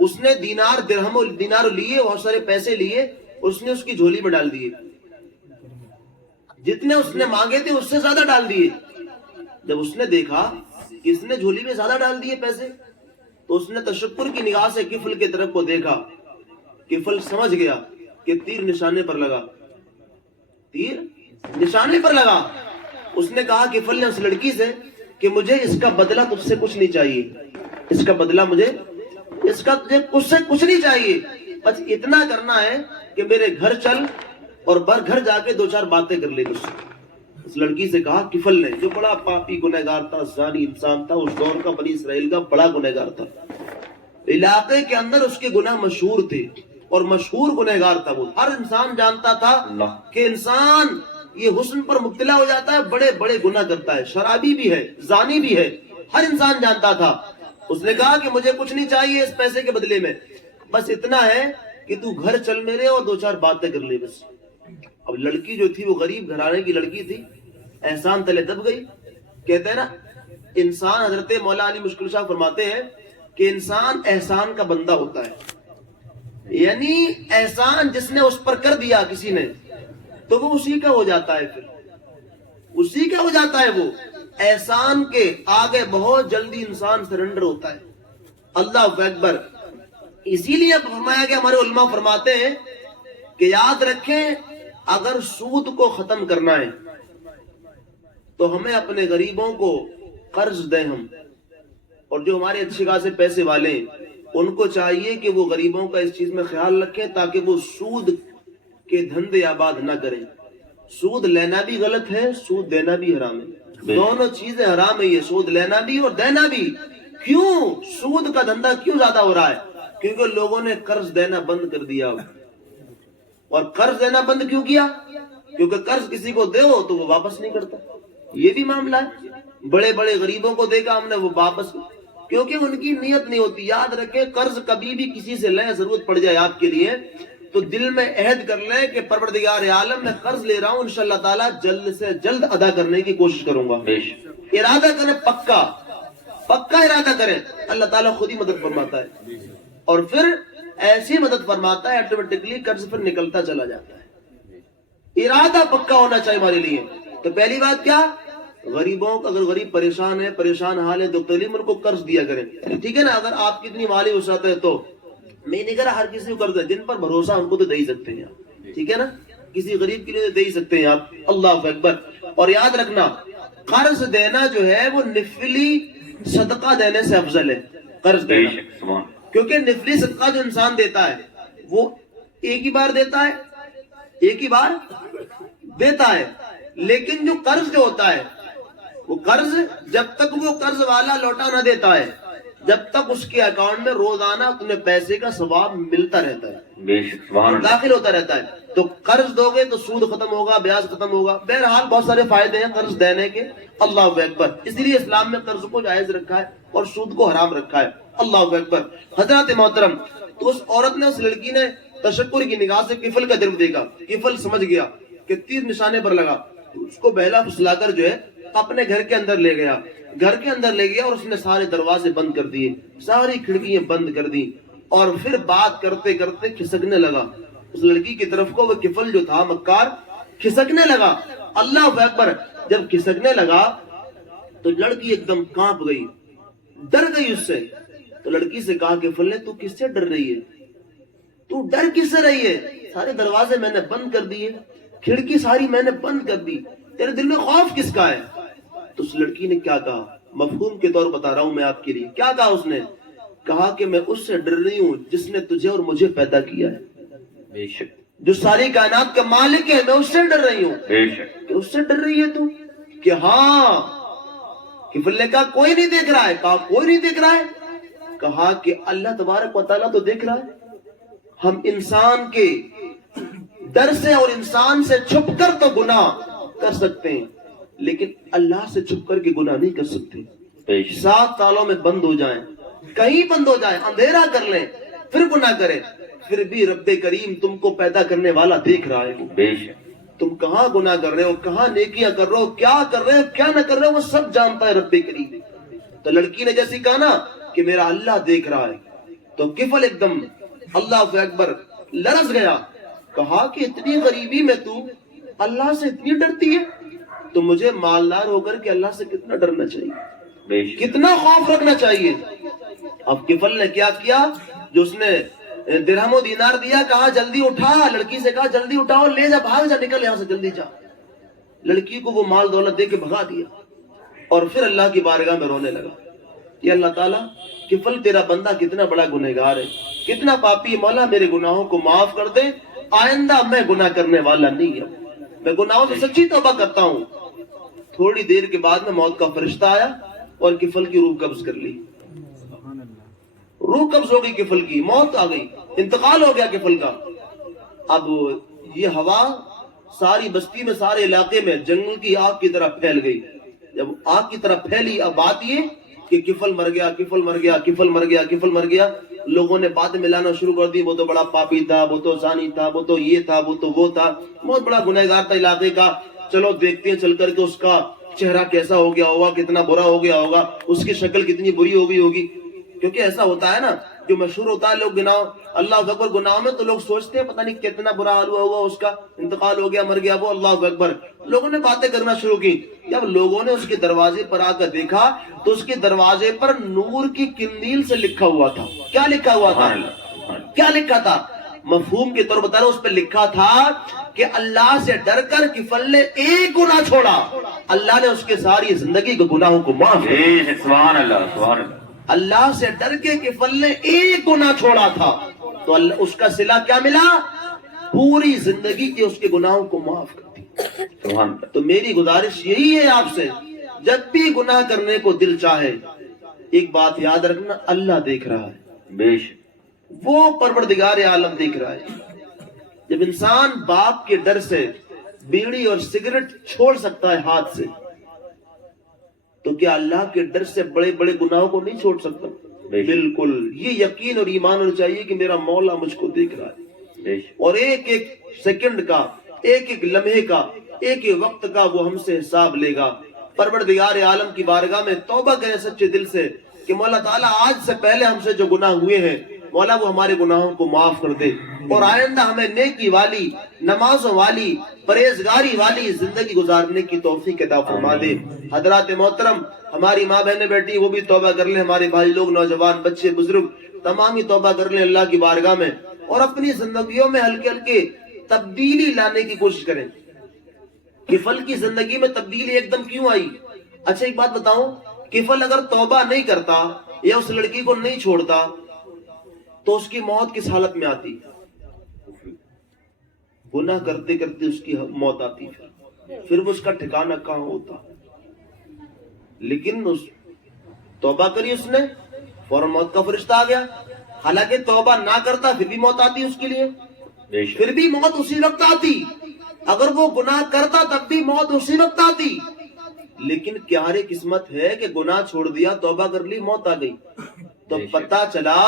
اس نے دینار لیے، بہت سارے پیسے لیے، اس نے اس کی جھولی میں ڈال دیے، جتنے اس نے مانگے تھے اس سے زیادہ ڈال دیے۔ جب اس نے دیکھا کہ اس نے جھولی میں زیادہ ڈال دیے پیسے، تو اس نے تشکر کی نگاہ سے کفل کی طرف کو دیکھا۔ کفل سمجھ گیا کہ تیر نشانے پر لگا، تیر نشانے پر لگا۔ اس نے کہا کفل نے اس لڑکی سے کہ مجھے اس کا بدلہ تجھ سے کچھ نہیں چاہیے، اس کا بدلہ مجھے کچھ سے کچھ نہیں چاہیے، بس اتنا کرنا ہے کہ میرے گھر چل اور گھر جا کے دو چار باتیں کر لے۔ اس لڑکی سے کہا کفل نے، جو بڑا پاپی گنہگار تھا، زانی انسان تھا، اس دور کا بنی اسرائیل کا بڑا گنہگار تھا، علاقے کے اندر اس کے گناہ مشہور تھے اور مشہور گنہگار تھا۔ وہ ہر انسان جانتا تھا کہ انسان یہ حسن پر مبتلا ہو جاتا ہے، بڑے بڑے گناہ کرتا ہے، شرابی بھی ہے، زانی بھی ہے، ہر انسان جانتا تھا۔ اس نے کہا کہ مجھے کچھ نہیں چاہیے اس پیسے کے بدلے میں، بس اتنا ہے کہ تو گھر چل میرے اور دو چار باتیں کر لے بس۔ اب لڑکی جو تھی وہ غریب گھرانے کی لڑکی تھی، احسان تلے دب گئی۔ کہتے ہیں نا انسان، حضرت مولا علی مشکل شاہ فرماتے ہیں کہ انسان احسان کا بندہ ہوتا ہے، یعنی احسان جس نے اس پر کر دیا کسی نے تو وہ اسی کا ہو جاتا ہے، پھر اسی کا ہو جاتا ہے۔ وہ احسان کے آگے بہت جلدی انسان سرنڈر ہوتا ہے۔ اللہ اکبر۔ اسی لیے فرمایا کہ ہمارے علماء فرماتے ہیں کہ یاد رکھیں اگر سود کو ختم کرنا ہے تو ہمیں اپنے غریبوں کو قرض دیں ہم، اور جو ہمارے اچھے خاصے پیسے والے ہیں ان کو چاہیے کہ وہ غریبوں کا اس چیز میں خیال رکھیں تاکہ وہ سود کے دھندے آباد نہ کریں۔ سود لینا بھی غلط ہے، سود دینا بھی حرام ہے، دونوں چیزیں حرام ہے، یہ سود لینا بھی اور دینا بھی۔ کیوں سود کا دھندا کیوں زیادہ ہو رہا ہے؟ کیونکہ لوگوں نے قرض دینا بند کر دیا۔ اور قرض دینا بند کیوں کیا؟ کیونکہ قرض کسی کو دے تو وہ واپس نہیں کرتا، یہ بھی معاملہ ہے۔ بڑے بڑے غریبوں کو دیکھا ہم نے، وہ واپس، کیونکہ ان کی نیت نہیں ہوتی۔ یاد رکھیں قرض کبھی بھی کسی سے لیں، ضرورت پڑ جائے آپ کے لیے تو دل میں عہد کر لیں کہ پروردگار عالم میں قرض لے رہا ہوں، انشاءاللہ تعالی جلد سے جلد ادا کرنے کی کوشش کروں گا۔ ارادہ کریں، پکا پکا ارادہ کریں، اللہ تعالیٰ خود ہی مدد فرماتا ہے، اور پھر ایسی مدد فرماتا ہے آٹومیٹکلی قرض پھر نکلتا چلا جاتا ہے۔ ارادہ پکا ہونا چاہیے ہمارے لیے۔ تو پہلی بات کیا؟ غریبوں کا، اگر غریب پریشان ہے، پریشان حال ہے، دو تعلیم ان کو قرض دیا کریں، ٹھیک ہے نا؟ اگر آپ کی اتنی مالی وسعت ہے تو میں نہیں کہہ رہا ہر کسی کو قرض ہے، جن پر بھروسہ ان کو تو دے ہی سکتے ہیں آپ، ٹھیک ہے نا؟ کسی غریب کے لیے دے ہی سکتے ہیں آپ۔ اللہ اکبر۔ اور یاد رکھنا قرض دینا جو ہے وہ نفلی صدقہ دینے سے افضل ہے، قرض دینا، کیونکہ نفلی صدقہ جو انسان دیتا ہے وہ ایک ہی بار دیتا ہے، ایک ہی بار دیتا ہے، لیکن جو قرض جو ہوتا ہے وہ قرض جب تک وہ قرض والا لوٹا نہ دیتا ہے، جب تک اس کے اکاؤنٹ میں روزانہ تمہیں پیسے کا ثواب ملتا رہتا ہے، داخل ہوتا رہتا ہے۔ تو قرض دو گے تو سود ختم ہوگا، بیاض ختم ہوگا، بہرحال بہت سارے فائدے ہیں قرض دینے کے۔ اللہ اکبر۔ اس لیے اسلام میں قرض کو جائز رکھا ہے اور سود کو حرام رکھا ہے۔ اللہ اکبر۔ حضرات محترم، تو اس عورت نے، اس لڑکی نے تشکر کی نگاہ سے کفل کا طرف دیکھا، کفل سمجھ گیا کہ تیر نشانے پر لگا، اس کو بہلا پھسلا کر جو ہے اپنے گھر کے اندر لے گیا، گھر کے اندر لے گیا اور اس نے سارے دروازے بند کر دیے، ساری کھڑکیاں بند کر دی، اور پھر بات کرتے کرتے کھسکنے لگا اس لڑکی کی طرف کو۔ وہ کفل جو تھا مکار کھسکنے لگا۔ اللہ اکبر۔ جب کھسکنے لگا تو لڑکی ایک دم کانپ گئی، ڈر گئی اس سے۔ تو لڑکی سے کہا کفل نے، تو کس سے ڈر رہی ہے؟ تو ڈر کس سے رہی ہے؟ سارے دروازے میں نے بند کر دیے، کھڑکی ساری میں نے بند کر دی، تیرے دل میں خوف کس کا ہے؟ تو اس لڑکی نے کیا کہا؟ مفہوم کے طور بتا رہا ہوں میں آپ کے لیے۔ کیا کہا اس نے؟ کہا کہ میں اس سے ڈر رہی ہوں جس نے تجھے اور مجھے پیدا کیا ہے، بے شک، جو ساری کائنات کا مالک ہے، میں اس سے ڈر رہی ہوں۔ بے شک۔ کہ اس سے ڈر رہی ہے تو؟ کہ ہاں۔ کفل نے کہا کوئی نہیں دیکھ رہا ہے؟ کہا کوئی نہیں دیکھ رہا ہے؟ کہا کہ اللہ تبارک و تعالیٰ تو دیکھ رہا ہے۔ ہم انسان کے ڈر سے اور انسان سے چھپ کر تو گناہ کر سکتے ہیں، لیکن اللہ سے چھپ کر کے گناہ نہیں کر سکتے۔ 7 سالوں میں بند ہو جائیں، کہیں بند ہو جائیں، اندھیرا کر لیں، پھر گناہ کریں، پھر بھی رب کریم تم کو پیدا کرنے والا دیکھ رہا ہے۔ تم کہاں گناہ کر رہے ہو، کہاں نیکیاں کر رہے ہو، کیا کر رہے ہو، کیا نہ کر رہے ہو، وہ سب جانتا ہے رب کریم۔ تو لڑکی نے جیسی کہا نا کہ میرا اللہ دیکھ رہا ہے، تو کفل ایک دم اللہ اکبر لرز گیا، کہا کہ اتنی غریبی میں تو اللہ سے اتنی ڈرتی ہے، تو مجھے مالدار ہو کر کے اللہ سے کتنا ڈرنا چاہیے، کتنا خوف رکھنا چاہیے۔ اب کفل نے کیا کیا، جو اس نے درہم و دینار دیا، کہا جلدی اٹھا، لڑکی سے کہا جلدی اٹھاؤ، لے جا، بھاگ جا، نکل یہاں سے، جلدی جا۔ لڑکی کو وہ مال دولت دے کے بھگا دیا، اور پھر اللہ کی بارگاہ میں رونے لگا کہ اللہ تعالیٰ، کفل تیرا بندہ کتنا بڑا گنہگار ہے، کتنا پاپی ہے، مولا میرے گناہوں کو معاف کر دے، آئندہ میں گناہ کرنے والا نہیں ہوں، میں گناہوں سے سچی توبہ کرتا ہوں۔ تھوڑی دیر کے بعد میں موت کا فرشتہ آیا اور کفل کی روح قبض کر لی، روح قبض ہو گئی، کفل کی موت آ گئی، انتقال ہو گیا کفل کا۔ اب یہ ہوا ساری بستی میں، سارے علاقے میں جنگل کی آگ کی طرح پھیل گئی۔ جب آگ کی طرح پھیلی، اب بات یہ کہ کفل مر گیا، کفل مر گیا، کفل مر گیا، کفل مر گیا۔ لوگوں نے باتیں ملانا شروع کر دی، وہ تو بڑا پاپی تھا، وہ تو زانی تھا، وہ تو یہ تھا، وہ تو وہ تھا، بہت بڑا گنہگار تھا علاقے کا، چلو دیکھتے ہیں چل کر کے اس کا چہرہ کیسا ہو گیا ہوگا، کتنا برا ہو گیا ہوگا، اس کی شکل کتنی بری ہو گئی ہوگی۔ کیونکہ ایسا ہوتا ہے نا، جو مشہور ہوتا ہے، لوگ گناہ اللہ اکبر گناہ میں تو لوگ سوچتے ہیں پتہ نہیں کتنا برا حال ہوا ہوگا، اس کا انتقال ہو گیا، مر گیا وہ، اللہ اکبر۔ لوگوں نے باتیں کرنا شروع کی۔ جب لوگوں نے اس کے دروازے پر آ کر دیکھا تو اس کے دروازے پر نور کی قندیل سے لکھا ہوا تھا۔ کیا لکھا ہوا تھا؟ کیا لکھا تھا؟ مفہوم کے طور بتا رہا ہوں، اس پہ لکھا تھا کہ اللہ سے ڈر کر کفل نے ایک گناہ چھوڑا، اللہ نے اس کے ساری زندگی کے گناہوں کو معاف کر دیا۔ سبحان اللہ، سبحان اللہ۔ اللہ سے ڈر کے کفل نے ایک گناہ چھوڑا تھا تو اس کا صلہ کیا ملا؟ پوری زندگی کے اس کے گناہوں کو معاف کر دیا۔ تو میری گزارش یہی ہے آپ سے، جب بھی گناہ کرنے کو دل چاہے، ایک بات یاد رکھنا، اللہ دیکھ رہا ہے، بے شک وہ پروردگار عالم دیکھ رہا ہے۔ جب انسان باپ کے ڈر سے بیڑی اور سگریٹ چھوڑ سکتا ہے ہاتھ سے، تو کیا اللہ کے ڈر سے بڑے بڑے گناہوں کو نہیں چھوڑ سکتا؟ بالکل، یہ یقین اور ایمان ہونا چاہیے کہ میرا مولا مجھ کو دیکھ رہا ہے، اور ایک ایک سیکنڈ کا، ایک ایک لمحے کا، ایک ایک وقت کا وہ ہم سے حساب لے گا۔ پروردگار عالم کی بارگاہ میں توبہ کریں سچے دل سے کہ مولا تعالیٰ آج سے پہلے ہم سے جو گناہ ہوئے ہیں، مولا وہ ہمارے گناہوں کو معاف کر دے، اور آئندہ ہمیں نیکی والی، نمازوں والی، پرہیزگاری والی زندگی گزارنے کی توفیق عطا فرما دے۔ حضرات محترم، ہماری ماں بہنیں بیٹھی وہ بھی توبہ کر لیں، ہمارے بھائی لوگ، نوجوان، بچے، بزرگ تمام ہی توبہ کر لیں اللہ کی بارگاہ میں، اور اپنی زندگیوں میں ہلکے ہلکے تبدیلی لانے کی کوشش کریں۔ کفل کی زندگی میں تبدیلی ایک دم کیوں آئی؟ اچھا ایک بات بتاؤں، کفل اگر توبہ نہیں کرتا یا اس لڑکی کو نہیں چھوڑتا تو اس کی موت کس حالت میں آتی؟ گناہ کرتے کرتے اس کی موت آتی، پھر وہ اس کا ٹھکانہ کہاں ہوتا؟ لیکن توبہ کری اس نے، فوراً موت کا فرشتہ آ گیا۔ حالانکہ توبہ نہ کرتا پھر بھی موت آتی اس کے لیے، پھر بھی موت اسی وقت آتی۔ اگر وہ گناہ کرتا تب بھی موت اسی وقت آتی۔ لیکن کیا قسمت ہے کہ گناہ چھوڑ دیا، توبہ کر لی، موت آ گئی۔ تو پتہ چلا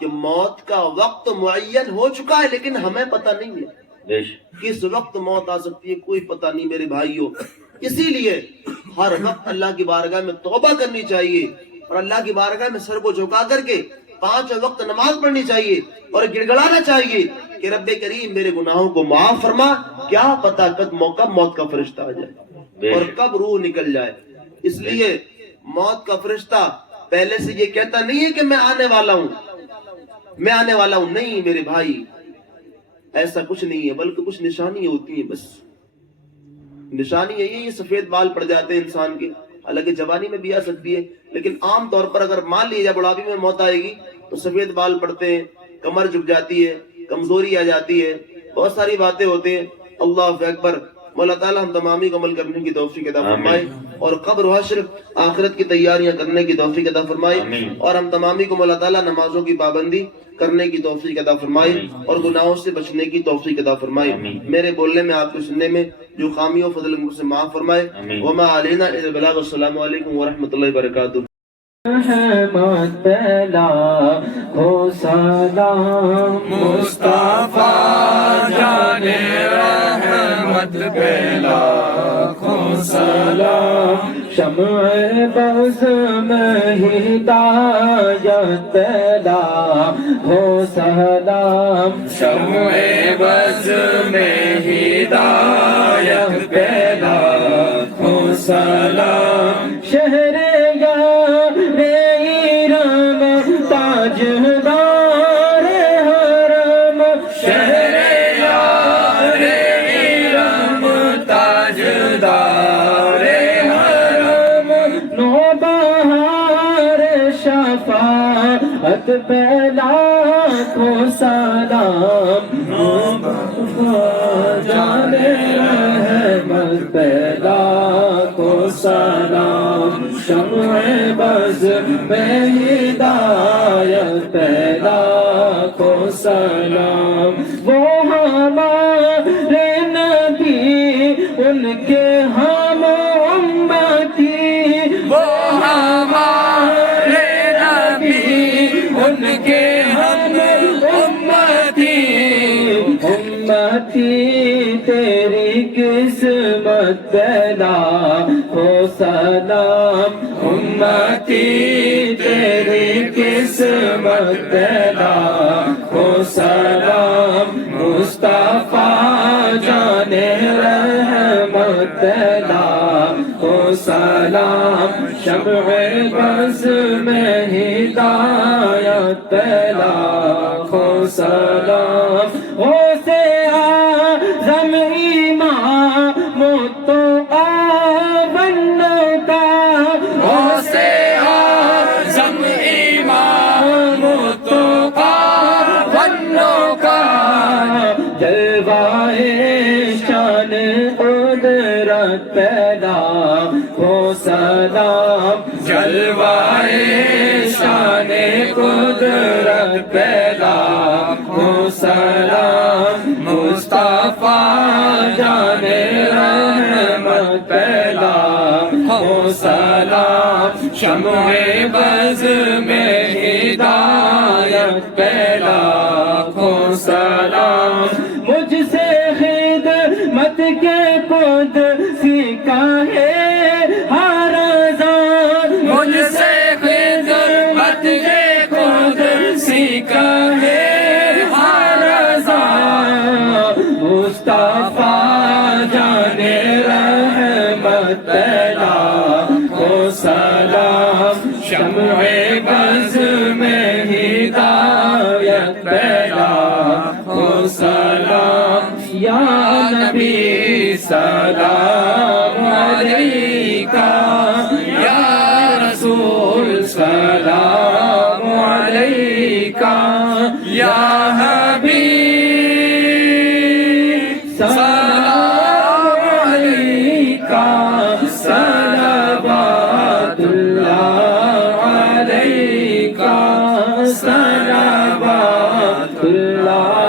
کہ موت کا وقت معین ہو چکا ہے، لیکن ہمیں پتہ نہیں ہے کس وقت موت آ سکتی ہے، کوئی پتہ نہیں میرے بھائیوں۔ اسی لیے ہر وقت اللہ کی بارگاہ میں توبہ کرنی چاہیے، اور اللہ کی بارگاہ میں سر کو جھکا کر کے 5 وقت نماز پڑھنی چاہیے، اور گڑگڑانا چاہیے کہ رب کریم میرے گناہوں کو معاف فرما۔ کیا پتہ کب موت کا فرشتہ آ جائے اور کب روح نکل جائے۔ اس لیے موت کا فرشتہ پہلے سے یہ کہتا نہیں ہے کہ میں آنے والا ہوں، میں آنے والا ہوں، نہیں میرے بھائی، ایسا کچھ نہیں ہے، بلکہ کچھ نشانی ہوتی ہیں۔ بس نشانی یہی ہے، یہ سفید بال پڑ جاتے ہیں انسان کے، حالانکہ جوانی میں بھی آ سکتی ہے، لیکن عام طور پر اگر مان لیجیے بڑھاپے میں موت آئے گی تو سفید بال پڑتے ہیں، کمر جھک جاتی ہے، کمزوری آ جاتی ہے، بہت ساری باتیں ہوتے ہیں۔ اللہ اکبر۔ مولا تعالیٰ ہم تمامی کو عمل کرنے کی توفیق عطا فرمائے، اور قبر و حشر آخرت کی تیاریاں کرنے کی توفیق عطا فرمائے، اور ہم تمامی کو مولا تعالیٰ نمازوں کی پابندی کرنے کی توفیق عطا فرمائے، اور گناہوں سے بچنے کی توفیق عطا فرمائے۔ میرے بولنے میں، آپ کے سننے میں جو خامیوں فضل مجھ سے معاف فرمائے۔ وما علینا الا البلاغ۔ السلام علیکم ورحمۃ اللہ وبرکاتہ۔ رحمت پھیلا ہو سلام مصطفیٰ جانے رحمت مت پہ لاکھوں سلام شمع بز میں ہدایت پہ لاکھوں سلام شمع بز میں ہدایت پہ لاکھوں سلام شہر یار ایران تاجدار حرم شہر یار ایران تاجدار حرم نوبہار شفاعت پہ لاکھوں سلام نوبہار جانے رحمت پہ لاکھوں سلام شمع بز میں ہدایت پہ لاکھوں سلام وہ ہمارے نبی ان کے ہم امتی وہ ہمارے نبی ان کے ہم امتی امتی تیری قسمت پہ لاکھوں سلام امتی تیری قسمت پہ لاکھوں سلام مصطفیٰ جانے رحمت پہ لاکھوں سلام شمع بز میں ہدایت پہ لاکھوں سلام غوث اعظم امام التقیٰ بنتا غوث اعظم امام التقیٰ بنتا جلوائے شان قدرت پہ لاکھوں سلام جلوائے شان قدرت پہ لاکھوں سلام مصطفیٰ جانے رحمت پہ لاکھوں سلام شمع بز میں ہدایت پہ لاکھوں سلام مجھ سے خدمت کے قدسی کا ہے ہر ازاں مجھ سے خدمت کے قدسی کا ہے ہر ازاں مصطفیٰ جانے رحمت پہ لاکھوں سلام شمع بز میں ہدایت پہ لاکھوں سلام یا نبی سلام علیکہ یا رسول سلام علیکہ یا حبیب سلام علیکہ صلوات اللہ علیکہ صلوات اللہ